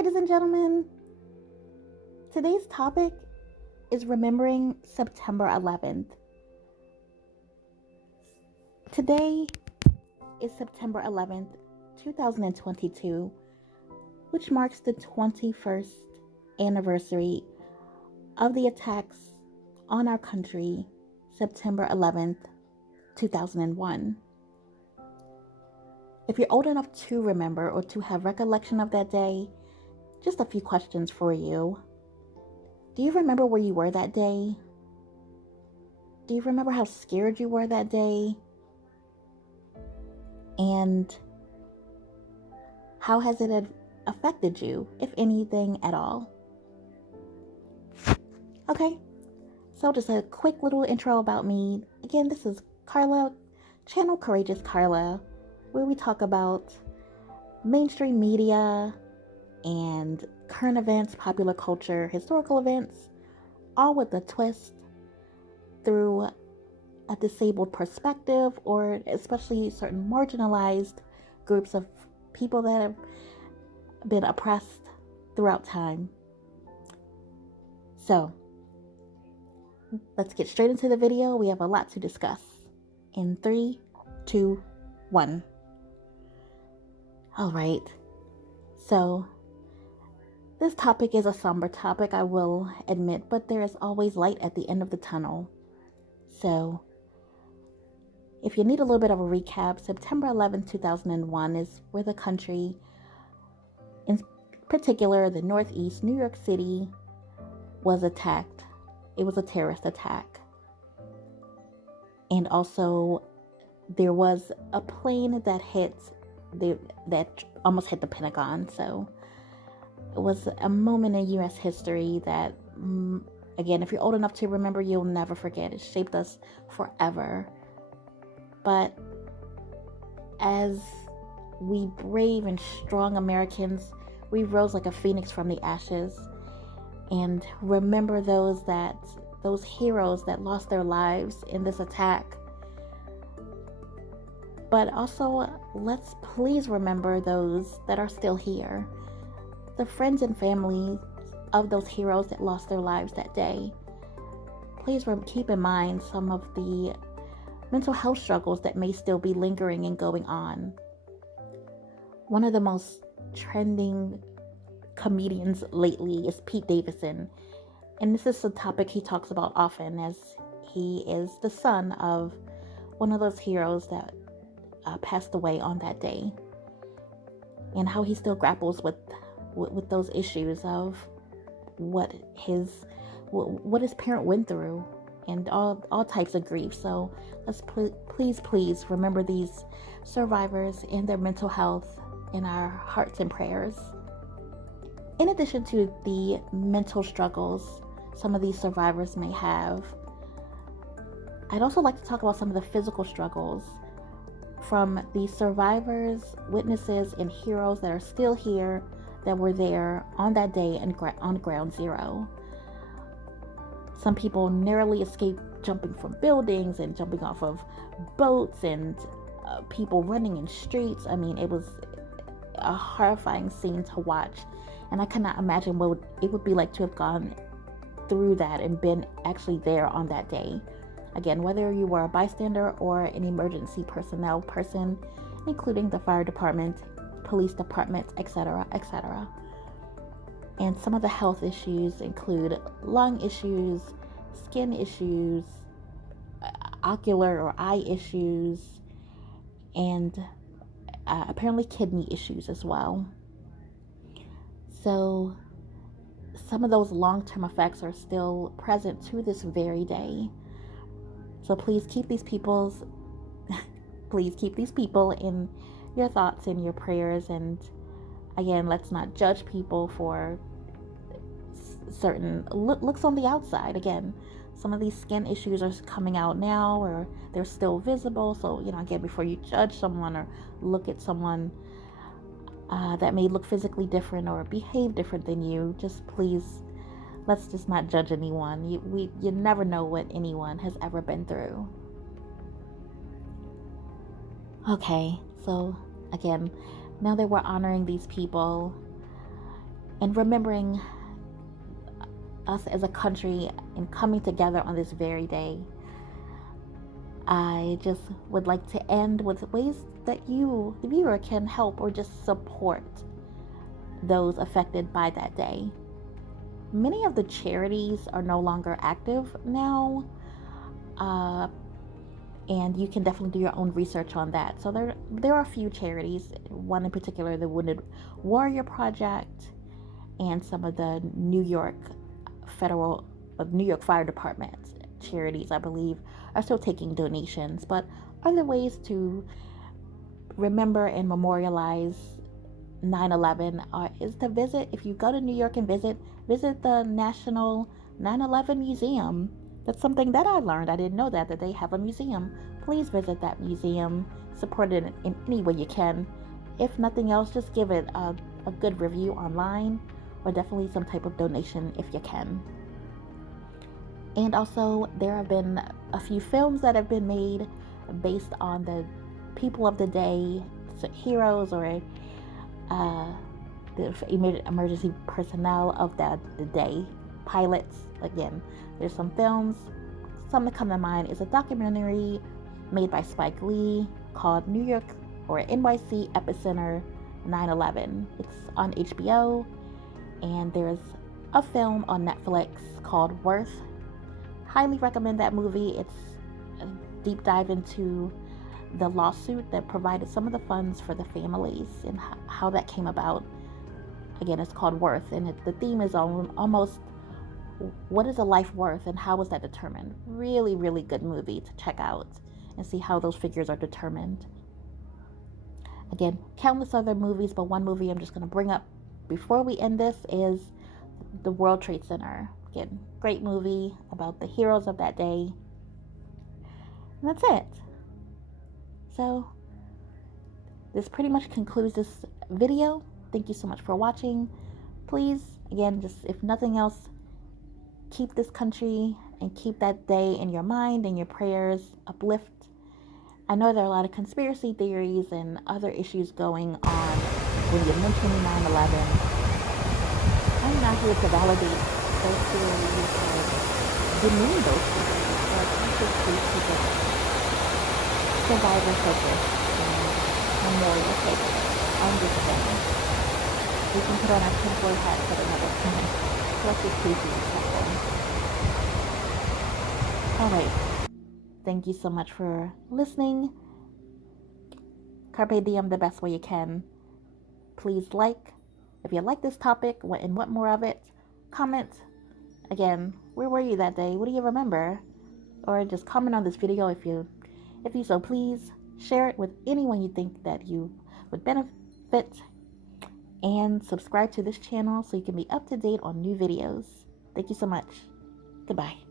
ladies and gentlemen. Today's topic is remembering September 11th. Today is September 11th, 2022, which marks the 21st anniversary of the attacks on our country, September 11th, 2001. If you're old enough to remember or to have recollection of that day, just a few questions for you. Do you remember where you were that day? Do you remember how scared you were that day? And how has it affected you, if anything at all? Okay, so just a quick little intro about me. Again, this is Carla, channel Courageous Carla, where we talk about mainstream media and current events, popular culture, historical events, all with a twist through a disabled perspective, or especially certain marginalized groups of people that have been oppressed throughout time. So, let's get straight into the video. We have a lot to discuss. In 3, 2, 1. All right. So, this topic is a somber topic, I will admit, but there is always light at the end of the tunnel. So, if you need a little bit of a recap, September 11, 2001 is where the country, in particular the Northeast, New York City, was attacked. It was a terrorist attack. And also, there was a plane that almost hit the Pentagon. So, it was a moment in U.S. history that, again, if you're old enough to remember, you'll never forget. It shaped us forever. But as we brave and strong Americans, we rose like a phoenix from the ashes and remember those heroes that lost their lives in this attack. But also, let's please remember those that are still here. The friends and family of those heroes that lost their lives that day. Please keep in mind some of the mental health struggles that may still be lingering and going on. One of the most trending comedians lately is Pete Davidson. And this is a topic he talks about often, as he is the son of one of those heroes that passed away on that day. And how he still grapples with those issues of what his parent went through and all types of grief. So let's please remember these survivors and their mental health in our hearts and prayers. In addition to the mental struggles some of these survivors may have, I'd also like to talk about some of the physical struggles from the survivors, witnesses, and heroes that are still here, that were there on that day and on ground zero. Some people narrowly escaped jumping from buildings and jumping off of boats, and people running in streets. I mean, it was a horrifying scene to watch, and I cannot imagine what it would be like to have gone through that and been actually there on that day. Again, whether you were a bystander or an emergency personnel person, including the fire department, police department, etc., etc. And some of the health issues include lung issues, skin issues, ocular or eye issues, and apparently kidney issues as well. So some of those long-term effects are still present to this very day. So please keep these people in your thoughts and your prayers. And again, let's not judge people for certain looks on the outside. Again, some of these skin issues are coming out now, or they're still visible. So, again, before you judge someone or look at someone that may look physically different or behave different than you, just please, let's just not judge anyone. You never know what anyone has ever been through. Okay, so again, now that we're honoring these people, and remembering us as a country and coming together on this very day. I just would like to end with ways that you, the viewer, can help or just support those affected by that day. Many of the charities are no longer active now, and you can definitely do your own research on that. So there are a few charities, one in particular, the Wounded Warrior Project, and some of the New York Fire Department charities, I believe, are still taking donations. But other ways to remember and memorialize 9/11 is to visit. If you go to New York and visit the National 9/11 Museum. That's something that I learned. I didn't know that they have a museum. Please visit that museum. Support it in any way you can. If nothing else, just give it a good review online, or definitely some type of donation if you can. And also, there have been a few films that have been made based on the people of the day, heroes, or the emergency personnel of the day, pilots. Again, there's some films. Some that come to mind is a documentary made by Spike Lee called New York or NYC Epicenter 9/11. It's on HBO, and there's a film on Netflix called Worth. Highly recommend that movie. It's a deep dive into the lawsuit that provided some of the funds for the families and how that came about. Again, it's called Worth, and the theme is almost what is a life worth and how was that determined. Really, really good movie to check out and see how those figures are determined. Again, countless other movies, but one movie I'm just going to bring up before we end this is the World Trade Center. Again, great movie about the heroes of that day. And that's it. So this pretty much concludes this video. Thank you so much for watching. Please, again, just if nothing else, keep this country and keep that day in your mind and your prayers. Uplift. I know there are a lot of conspiracy theories and other issues going on when you mention 9/11. I'm not here to validate those theories or demean those theories, but I just please keep it survivor focused and memorial focused on this thing. We can put on our tinfoil hats at another time. Let's just please be respectful. Alright. Thank you so much for listening. Carpe diem the best way you can. Please if you like this topic and want more of it, comment. Again, where were you that day? What do you remember? Or just comment on this video if you so please. Share it with anyone you think that you would benefit. And subscribe to this channel so you can be up to date on new videos. Thank you so much. Goodbye.